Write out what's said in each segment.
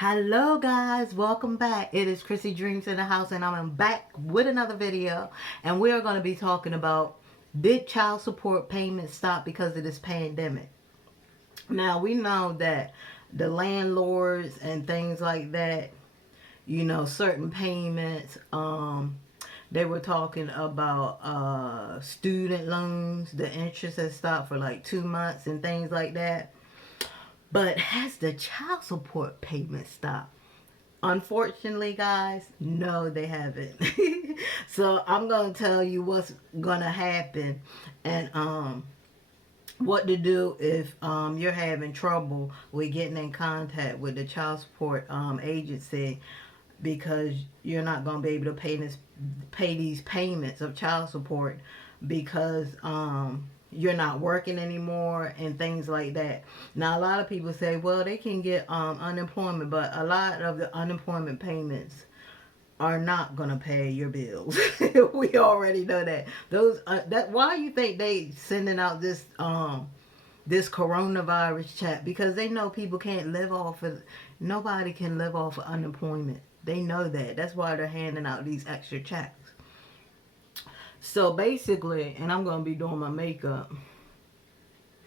Hello guys, welcome back. It is Chrissy Dreams in the house and I'm back with another video, and we are going to be talking about, did child support payments stop because of this pandemic? Now we know that the landlords and things like that, certain payments, they were talking about student loans, the interest has stopped for like 2 months and things like that. But has the child support payment stopped? Unfortunately, guys, no, they haven't. So I'm going to tell you what's going to happen and what to do if you're having trouble with getting in contact with the child support agency, because you're not going to be able to pay these payments of child support because you're not working anymore and things like that. Now, a lot of people say, well, they can get unemployment, but a lot of the unemployment payments are not gonna pay your bills. We already know that. Why you think they sending out this this coronavirus check? Because they know people can't live off of, nobody can live off of unemployment. They know that. That's why they're handing out these extra checks. So basically, and I'm going to be doing my makeup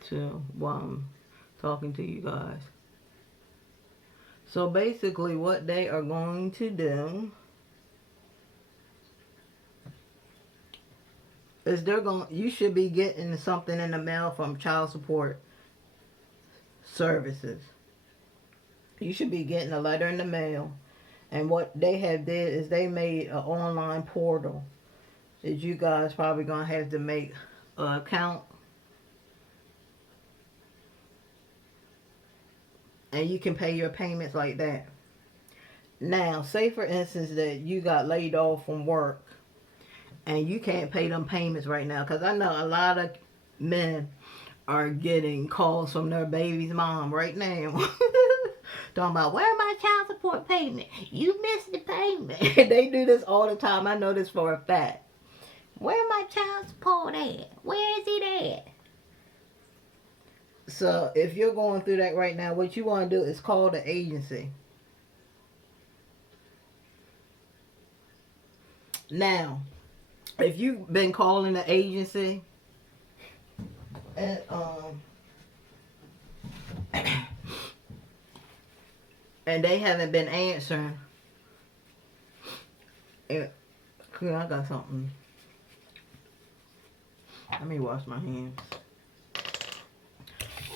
too while I'm talking to you guys. So basically what they are going to do is you should be getting something in the mail from child support services. You should be getting a letter in the mail. And what they have did is they made an online portal that you guys probably gonna have to make an account, and you can pay your payments like that. Now, say for instance that you got laid off from work and you can't pay them payments right now, because I know a lot of men are getting calls from their baby's mom right now talking about, where my child support payment? You missed the payment. They do this all the time. I know this for a fact. Where my child support at? Where is it at? So if you're going through that right now, what you want to do is call the agency. Now, if you've been calling the agency and and they haven't been answering, I got something. Let me wash my hands.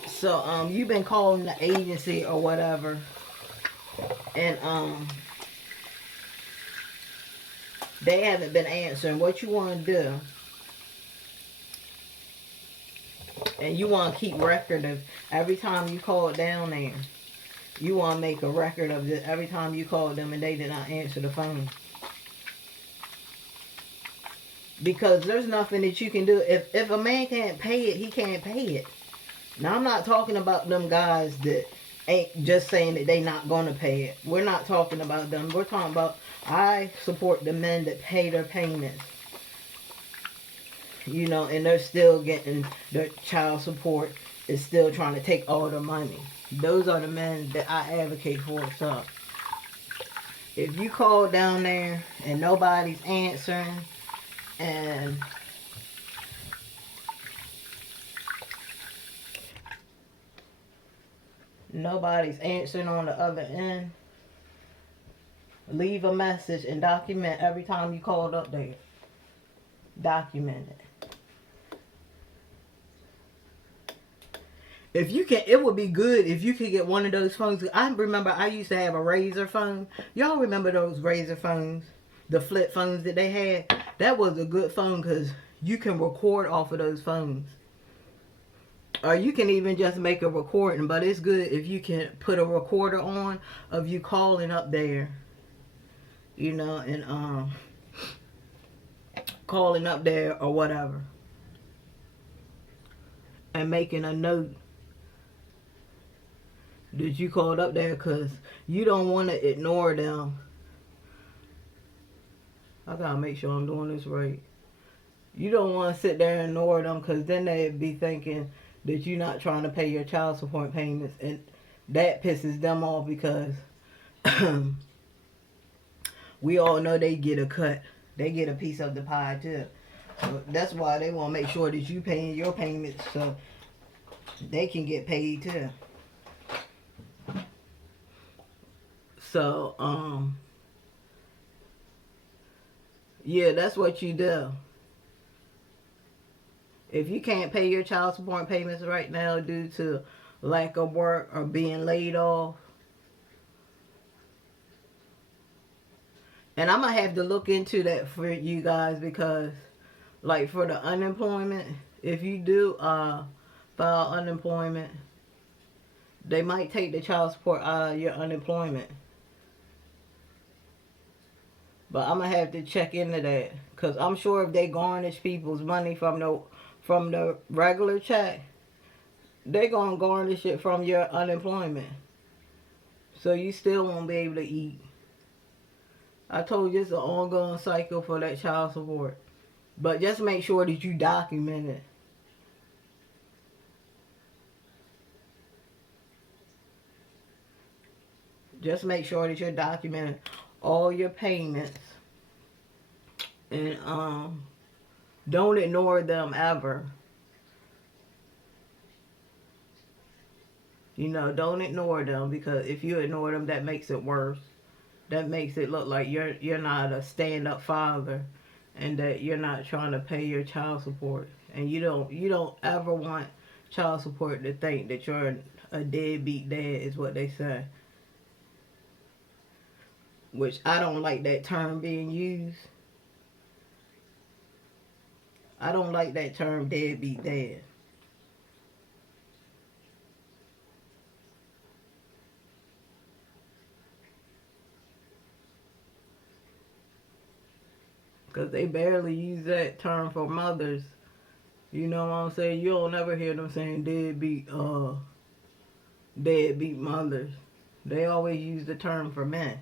So you've been calling the agency or whatever, and they haven't been answering. What you want to do, and you want to keep record of every time you call down there. You want to make a record of this every time you call them and they did not answer the phone. Because there's nothing that you can do. If a man can't pay it, he can't pay it. Now, I'm not talking about them guys that ain't just saying that they not going to pay it. We're not talking about them. We're talking about, I support the men that pay their payments. And they're still getting their child support, is still trying to take all the money. Those are the men that I advocate for. So, if you call down there and nobody's answering, and nobody's answering on the other end, leave a message and document every time you called up there. Document it. If you can, it would be good if you could get one of those phones. I remember I used to have a Razor phone. Y'all remember those Razor phones? The flip phones that they had? That was a good phone because you can record off of those phones. Or you can even just make a recording, but it's good if you can put a recorder on of you calling up there. And calling up there or whatever. And making a note that you called up there, because you don't want to ignore them. I gotta make sure I'm doing this right. You don't want to sit there and ignore them, because then they'd be thinking that you're not trying to pay your child support payments, and that pisses them off because we all know they get a cut. They get a piece of the pie too. So that's why they want to make sure that you paying your payments so they can get paid too. So, yeah, that's what you do. If you can't pay your child support payments right now due to lack of work or being laid off, and I'm going to have to look into that for you guys because, like, for the unemployment, if you do file unemployment, they might take the child support out of your unemployment. But I'm going to have to check into that because I'm sure if they garnish people's money from the regular check, they're going to garnish it from your unemployment. So you still won't be able to eat. I told you it's an ongoing cycle for that child support. But just make sure that you document it. Just make sure that you're documenting all your payments. And don't ignore them ever. You know, don't ignore them because if you ignore them, that makes it worse. That makes it look like you're not a stand-up father and that you're not trying to pay your child support. And you don't ever want child support to think that you're a deadbeat dad is what they say. Which I don't like that term being used. I don't like that term deadbeat dad. Because they barely use that term for mothers. You know what I'm saying? You don't ever hear them saying deadbeat mothers. They always use the term for men.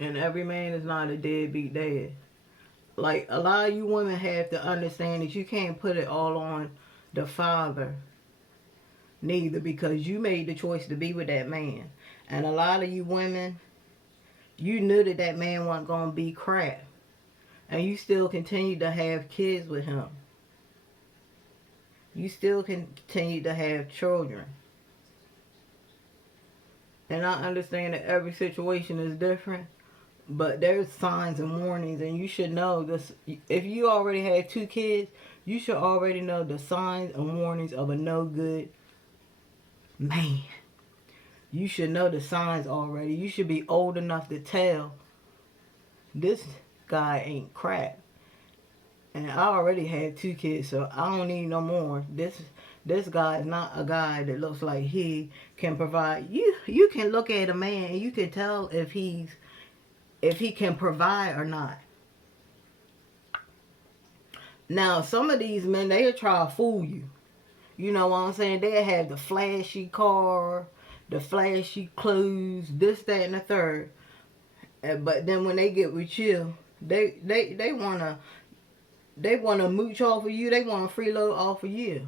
And every man is not a deadbeat dad. Like, a lot of you women have to understand that you can't put it all on the father. Neither, because you made the choice to be with that man. And a lot of you women, you knew that that man wasn't going to be crap. And you still continue to have kids with him. You still continue to have children. And I understand that every situation is different. But there's signs and warnings. And you should know this. If you already have 2 kids, you should already know the signs and warnings of a no good man. You should know the signs already. You should be old enough to tell this guy ain't crap. And I already had 2 kids, so I don't need no more. This guy is not a guy that looks like he can provide. You can look at a man and you can tell if he can provide or not. Now, some of these men, they'll try to fool you. You know what I'm saying? They'll have the flashy car, the flashy clothes, this, that, and the third. But then when they get with you, they wanna mooch off of you. They wanna freeload off of you.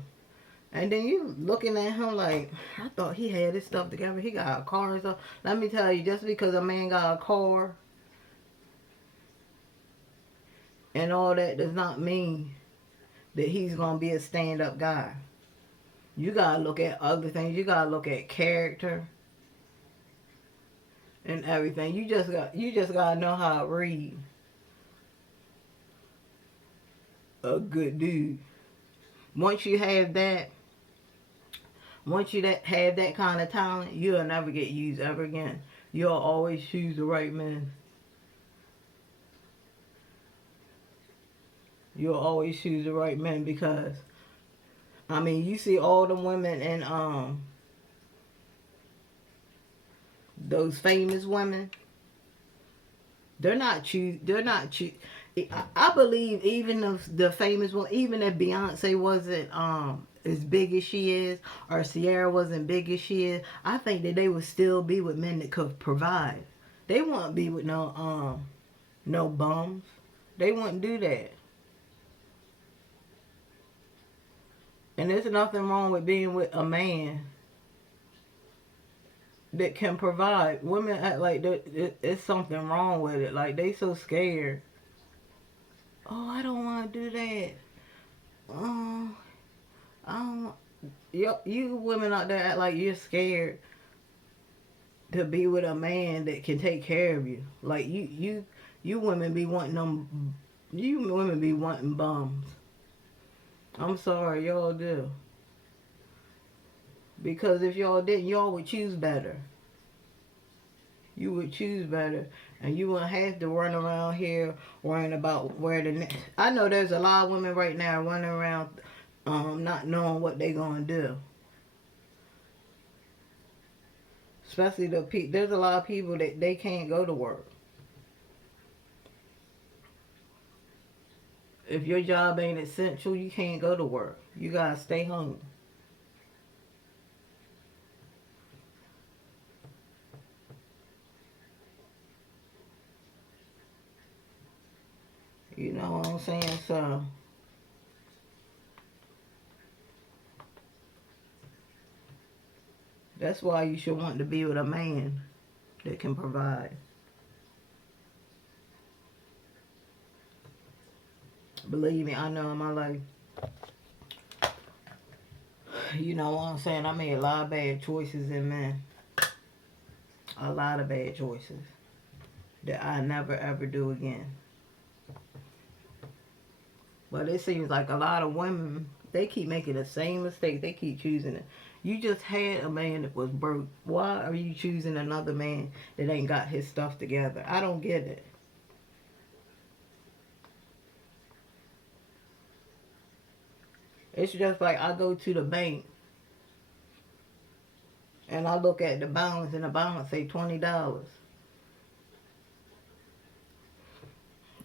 And then you looking at him like, I thought he had his stuff together. He got a car and stuff. Let me tell you, just because a man got a car and all that does not mean that he's gonna be a stand-up guy. You gotta look at other things. You gotta look at character and everything. You just gotta know how to read a good dude. Once you have that kind of talent, you'll never get used ever again. You'll always choose the right man. You'll always choose the right man because, I mean, you see all the women in those famous women. I believe even the famous one, even if Beyonce wasn't as big as she is, or Sierra wasn't big as she is, I think that they would still be with men that could provide. They wouldn't be with no bums. They wouldn't do that. And there's nothing wrong with being with a man that can provide. Women act like it's something wrong with it. Like, they so scared. Oh, I don't want to do that. Oh, I don't. You women out there act like you're scared to be with a man that can take care of you. Like, you women be wanting them. You women be wanting bums. I'm sorry, y'all do. Because if y'all didn't, y'all would choose better. You would choose better, and you wouldn't have to run around here worrying about where the next. I know there's a lot of women right now running around, not knowing what they gonna do. Especially there's a lot of people that they can't go to work. If your job ain't essential, you can't go to work. You gotta stay home. You know what I'm saying? So that's why you should want to be with a man that can provide. Believe me, I know in my life, you know what I'm saying, I made a lot of bad choices in men. A lot of bad choices that I never ever do again. But it seems like a lot of women, they keep making the same mistake. They keep choosing it. You just had a man that was broke. Why are you choosing another man that ain't got his stuff together? I don't get it. It's just like I go to the bank and I look at the balance, and the balance say $20.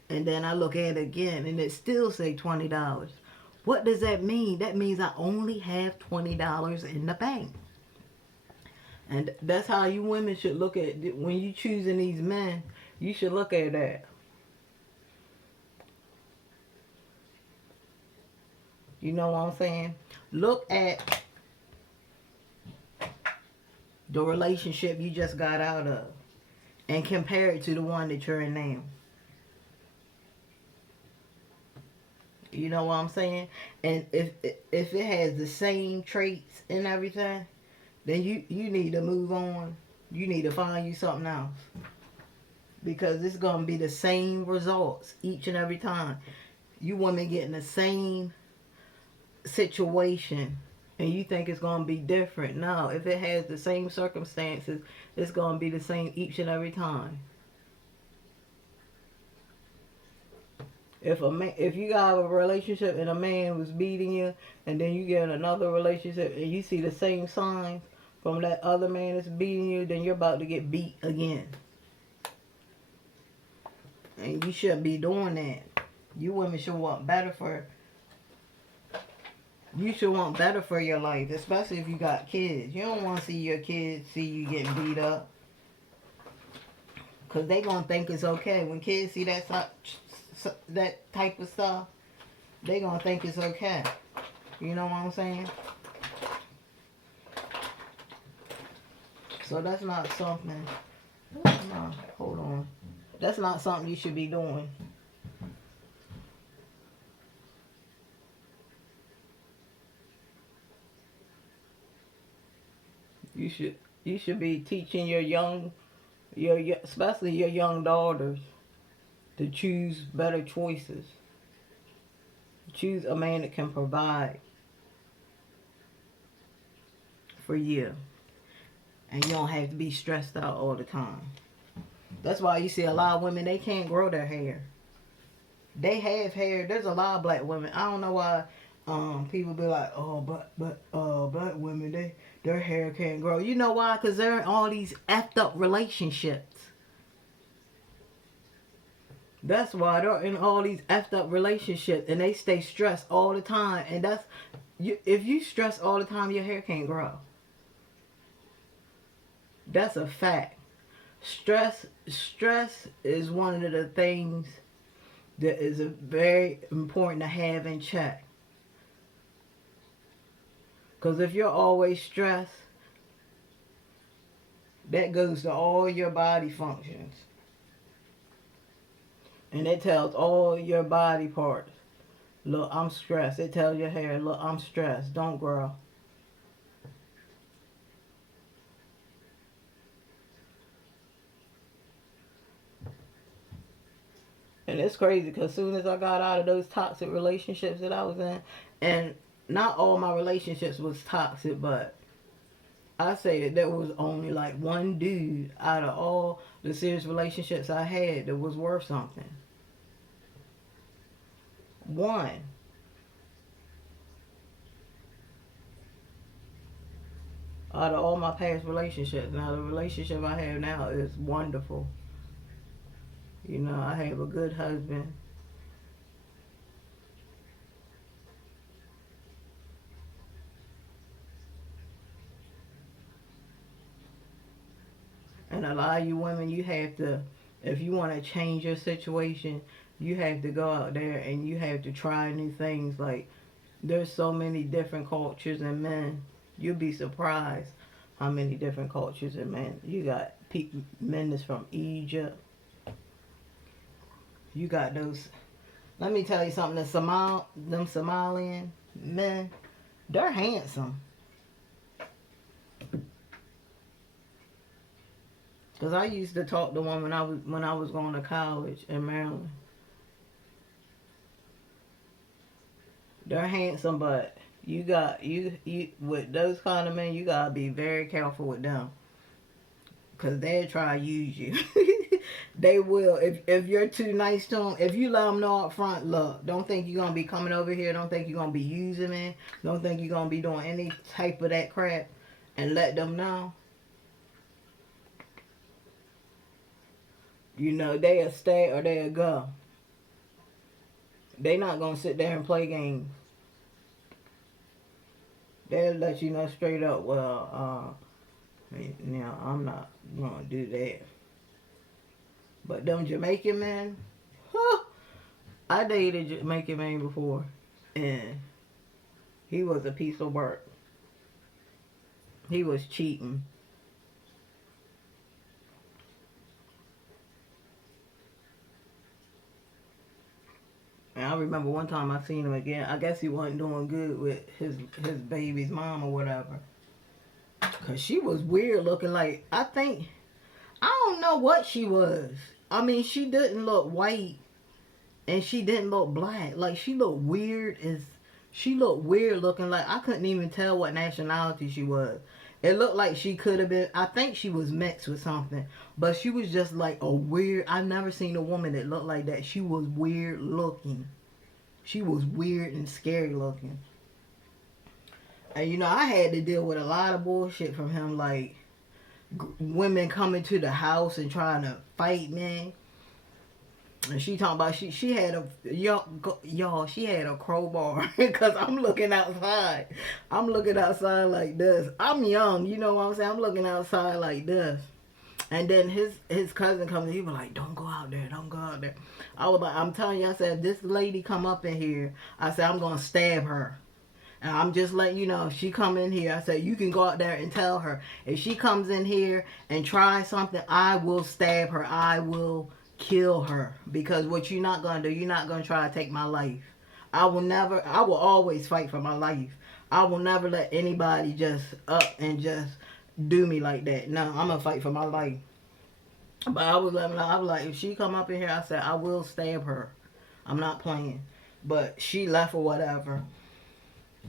And then I look at it again and it still say $20. What does that mean? That means I only have $20 in the bank. And that's how you women should look at it. When you choosing these men, you should look at that. You know what I'm saying? Look at the relationship you just got out of and compare it to the one that you're in now. You know what I'm saying? And if it has the same traits and everything, then you need to move on. You need to find you something else. Because it's going to be the same results each and every time. You women getting the same situation and you think it's going to be different. No, if it has the same circumstances, it's going to be the same each and every time. If you got a relationship and a man was beating you, and then you get in another relationship and you see the same signs from that other man that's beating you, then you're about to get beat again. And you shouldn't be doing that. You women should want better for. You should want better for your life, especially if you got kids. You don't want to see your kids see you getting beat up, because they gonna think it's okay. When kids see that type of stuff, they gonna think it's okay. You know what I'm saying? So that's not something. No, hold on. That's not something you should be doing. You should be teaching especially your young daughters, to choose better choices. Choose a man that can provide for you, and you don't have to be stressed out all the time. That's why you see a lot of women, they can't grow their hair. They have hair. There's a lot of black women. I don't know why people be like, oh, but black women, their hair can't grow. You know why? Because they're in all these effed up relationships. That's why they're in all these effed up relationships, and they stay stressed all the time. And if you stress all the time, your hair can't grow. That's a fact. Stress is one of the things that is very important to have in check. Because if you're always stressed, that goes to all your body functions. And it tells all your body parts, look, I'm stressed. It tells your hair, look, I'm stressed. Don't grow. And it's crazy because as soon as I got out of those toxic relationships that I was in, and not all my relationships was toxic, but I say that there was only like one dude out of all the serious relationships I had that was worth something. One. Out of all my past relationships. Now the relationship I have now is wonderful. You know, I have a good husband. And a lot of you women, you have to, if you want to change your situation, you have to go out there and you have to try new things. Like, there's so many different cultures and men. You'll be surprised how many different cultures and men. You got men that's from Egypt. You got those. Let me tell you something. Them Somalian men, they're handsome. Cause I used to talk to one when I was going to college in Maryland. They're handsome, but you with those kind of men, you gotta be very careful with them. Cause they'll try to use you. They will. If you're too nice to them, if you let them know up front, look, don't think you're gonna be coming over here. Don't think you're gonna be using me. Don't think you're gonna be doing any type of that crap, and let them know. You know, they'll stay or they'll go. They not gonna sit there and play games. They'll let you know straight up, well, now I'm not gonna do that. But them Jamaican men, huh, I dated a Jamaican man before, and he was a piece of work. He was cheating. And I remember one time I seen him again. I guess he wasn't doing good with his baby's mom or whatever. Cause she was weird looking. Like, I don't know what she was. I mean, she didn't look white and she didn't look black. Like, she looked weird looking. Like, I couldn't even tell what nationality she was. It looked like she could have been, I think she was mixed with something. But she was just like a weird, I've never seen a woman that looked like that. She was weird looking. She was weird and scary looking. And you know, I had to deal with a lot of bullshit from him. Like, women coming to the house and trying to fight me. And she talking about she had a y'all she had a crowbar. Because I'm looking outside. I'm looking outside like this. I'm young, you know what I'm saying? I'm looking outside like this. And then his cousin comes and he was like, don't go out there, don't go out there. I was like, I'm telling you, I said, this lady come up in here, I said, I'm gonna stab her. And I'm just letting you know, if she come in here, I said, you can go out there and tell her. If she comes in here and tries something, I will stab her. I will kill her. Because what you're not going to do, you're not going to try to take my life. I will always fight for my life. I will never let anybody just up and just do me like that. No, I'm going to fight for my life. But I was like, if she come up in here, I said, I will stab her. I'm not playing. But she left or whatever.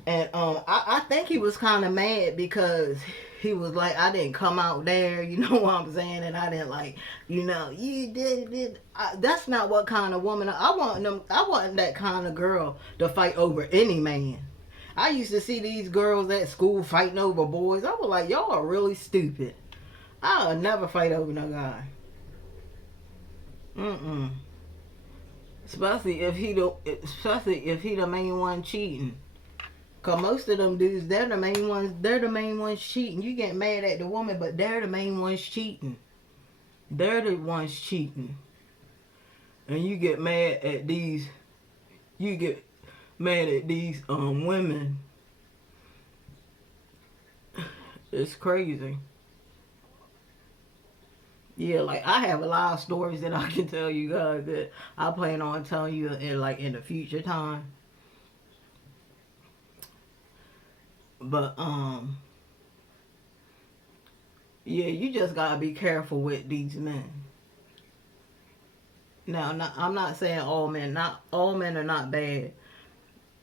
And I think he was kind of mad because he was like, I didn't come out there, you know what I'm saying? And I didn't like, you know, you did. That's not what kind of woman I wasn't that kind of girl to fight over any man. I used to see these girls at school fighting over boys. I was like, y'all are really stupid. I'll never fight over no guy. Especially if he the main one cheating. Cause most of them dudes, they're the main ones cheating. You get mad at the woman, but they're the main ones cheating. They're the ones cheating. And you get mad at these women It's crazy. Yeah, like I have a lot of stories that I can tell you guys that I plan on telling you in the future time. But yeah, you just gotta be careful with these men. Now, I'm not saying not all men are not bad.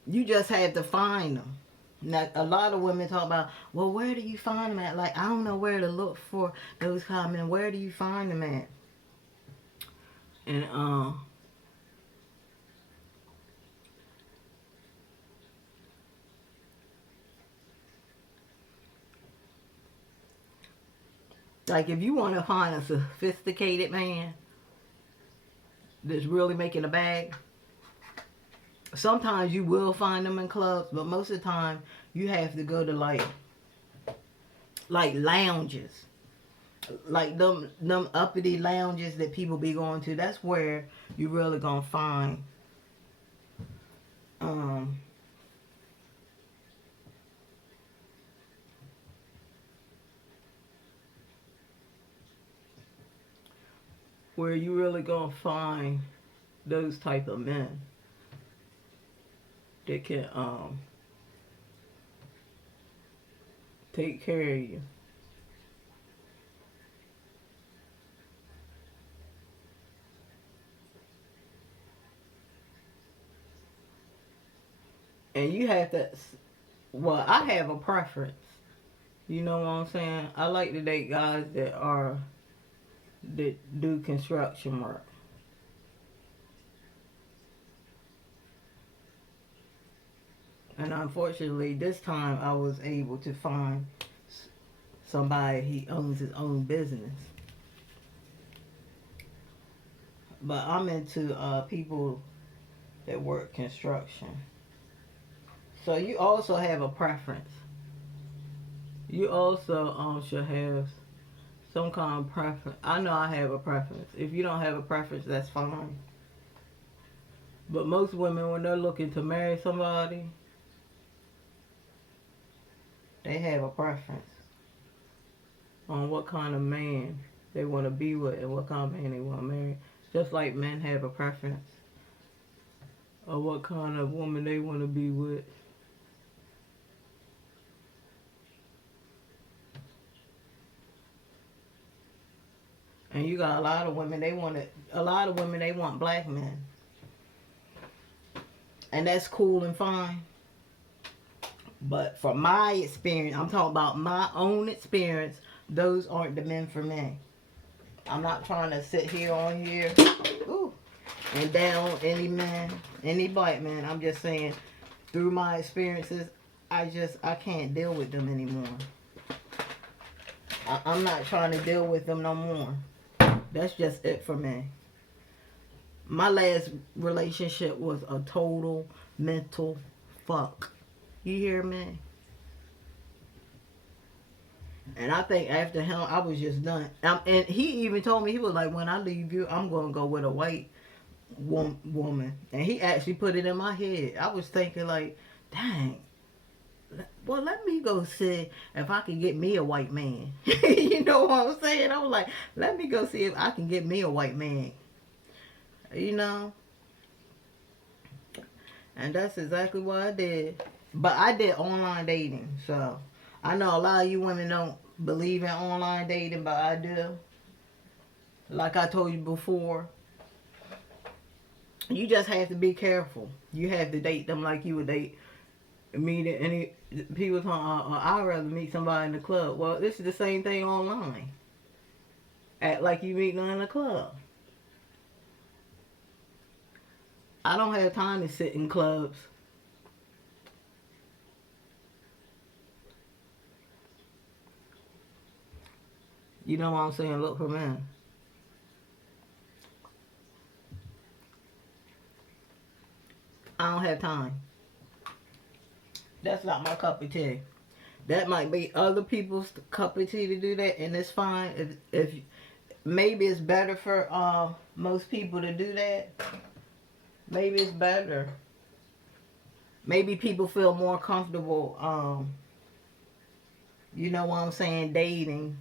You just have to find them. Now, a lot of women talk about, well, where do you find them at? Like, I don't know where to look for those kind of men. Where do you find them at? And like if you want to find a sophisticated man that's really making a bag, sometimes you will find them in clubs, but most of the time you have to go to like lounges, like them uppity lounges that people be going to. That's where you really gonna find um where you really gonna find those type of men that can take care of you. And you have to, well, I have a preference. You know what I'm saying? I like to date guys that do construction work. And unfortunately, this time I was able to find somebody, he owns his own business. But I'm into people that work construction. So you also have a preference. You also should have some kind of preference. I know I have a preference. If you don't have a preference, that's fine. But most women, when they're looking to marry somebody, they have a preference on what kind of man they want to be with and what kind of man they want to marry. Just like men have a preference of what kind of woman they want to be with. And you got a lot of women, they want black men. And that's cool and fine. But from my experience, I'm talking about my own experience, those aren't the men for me. I'm not trying to sit here on here ooh, and down any man, any black man. I'm just saying, through my experiences, I can't deal with them anymore. I'm not trying to deal with them no more. That's just it for me. My last relationship was a total mental fuck. You hear me? And I think after him, I was just done. And he even told me, he was like, when I leave you, I'm going to go with a white woman. And he actually put it in my head. I was thinking like, dang, well, let me go see if I can get me a white man. You know what I'm saying? I was like, let me go see if I can get me a white man. You know? And that's exactly what I did. But I did online dating. So I know a lot of you women don't believe in online dating, but I do. Like I told you before, you just have to be careful. You have to date them like you would date meet any people talking. I'd rather meet somebody in the club. Well, this is the same thing online. Act like you meet them in the club. I don't have time to sit in clubs. You know what I'm saying? Look for men. I don't have time. That's not my cup of tea. That might be other people's cup of tea to do that, and it's fine. If maybe it's better for most people to do that. Maybe it's better. Maybe people feel more comfortable, you know what I'm saying, dating.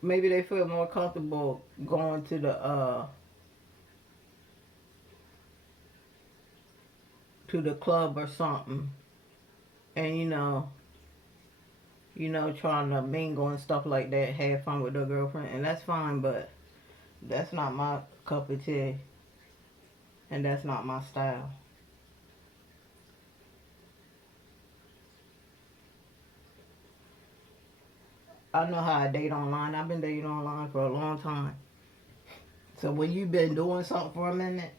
Maybe they feel more comfortable going to the club or something, and trying to mingle and stuff like that, have fun with their girlfriend, and that's fine, but that's not my cup of tea, and that's not my style. I know how I date online. I've been dating online for a long time. So when you've been doing something for a minute,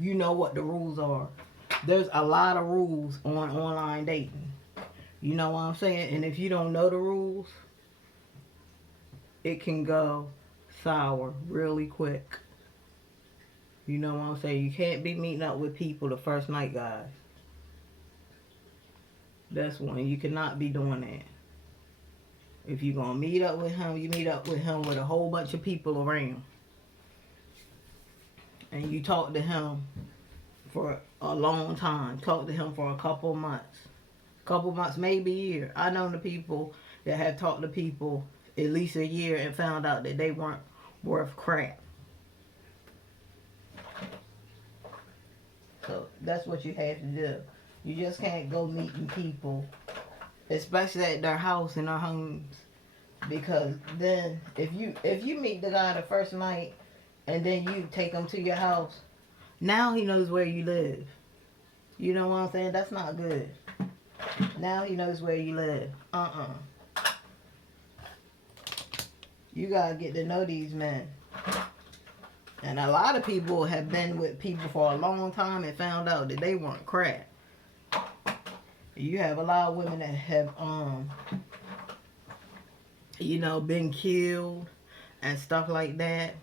you know what the rules are. There's a lot of rules on online dating. You know what I'm saying? And if you don't know the rules, it can go sour really quick. You know what I'm saying? You can't be meeting up with people the first night, guys. That's one. You cannot be doing that. If you're going to meet up with him, you meet up with him with a whole bunch of people around. And you talk to him for a long time. Talk to him for a couple months. Couple months, maybe a year. I know the people that have talked to people at least a year and found out that they weren't worth crap. So that's what you have to do. You just can't go meeting people, especially at their house and their homes, because then if you meet the guy the first night and then you take him to your house, now he knows where you live. You know what I'm saying? That's not good. Now he knows where you live. You gotta get to know these men. And a lot of people have been with people for a long time and found out that they weren't crap. You have a lot of women that have, been killed and stuff like that.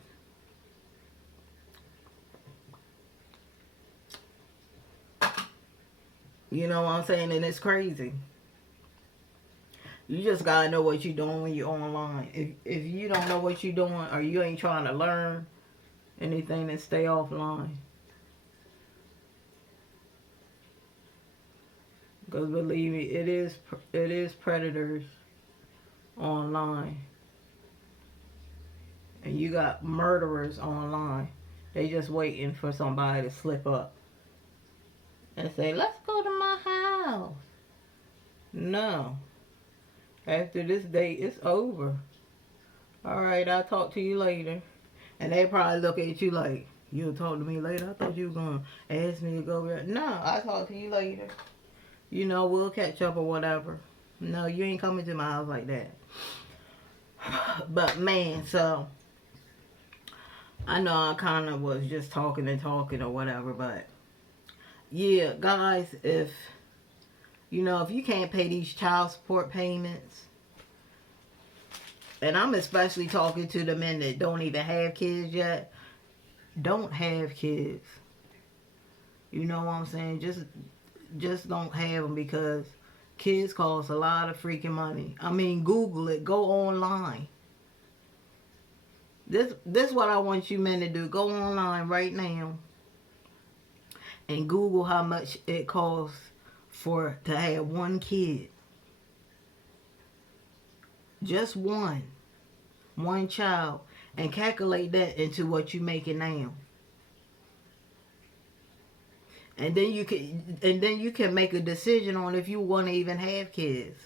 You know what I'm saying? And it's crazy. You just gotta know what you're doing when you're online. If you don't know what you're doing or you ain't trying to learn anything, then stay offline. Because believe me, it is predators online. And you got murderers online. They just waiting for somebody to slip up and say, let's go to my house. No. After this date, it's over. Alright, I'll talk to you later. And they probably look at you like, you'll talk to me later? I thought you were going to ask me to go there. No, I'll talk to you later. We'll catch up or whatever. No, you ain't coming to my house like that. But man, so I know I kind of was just talking or whatever, but yeah, guys, if you can't pay these child support payments, and I'm especially talking to the men that don't even have kids yet, don't have kids. You know what I'm saying? Just don't have them, because kids cost a lot of freaking money. I mean, Google it. Go online. This is what I want you men to do. Go online right now and Google how much it costs to have one kid. Just one child, and calculate that into what you're making now. And then you can make a decision on if you want to even have kids.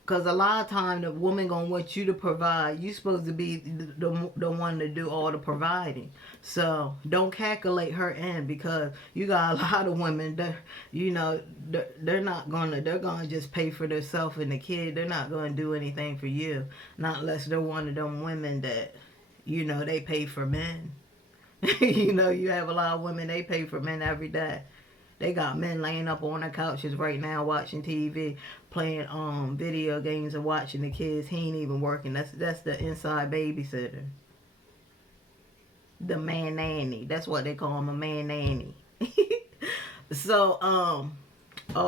Because a lot of time the woman gonna want you to provide. You supposed to be the one to do all the providing. So don't calculate her in, because you got a lot of women that they're gonna just pay for themselves and the kid. They're not gonna do anything for you, not unless they're one of them women that they pay for men. You have a lot of women, they pay for men every day. They got men laying up on their couches right now watching TV, playing video games and watching the kids. He ain't even working. That's the inside babysitter. The man nanny. That's what they call him, a man nanny. So, oh,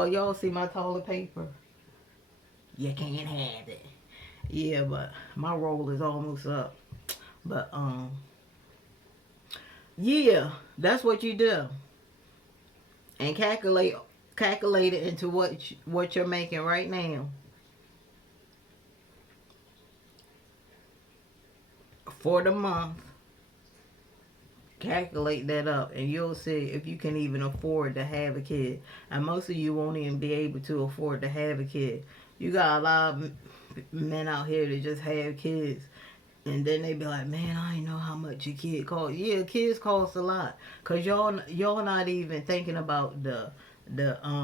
y'all see my toilet paper? You can't have it. Yeah, but my roll is almost up. But yeah, that's what you do. And calculate it into what you're making right now for the month. Calculate that up, and you'll see if you can even afford to have a kid. And most of you won't even be able to afford to have a kid. You got a lot of men out here that just have kids, and then they be like, "Man, I ain't know how much a kid cost." Yeah, kids cost a lot, cause y'all not even thinking about the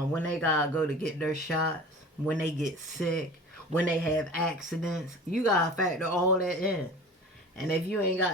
when they gotta go to get their shots, when they get sick, when they have accidents. You gotta factor all that in. And if you ain't got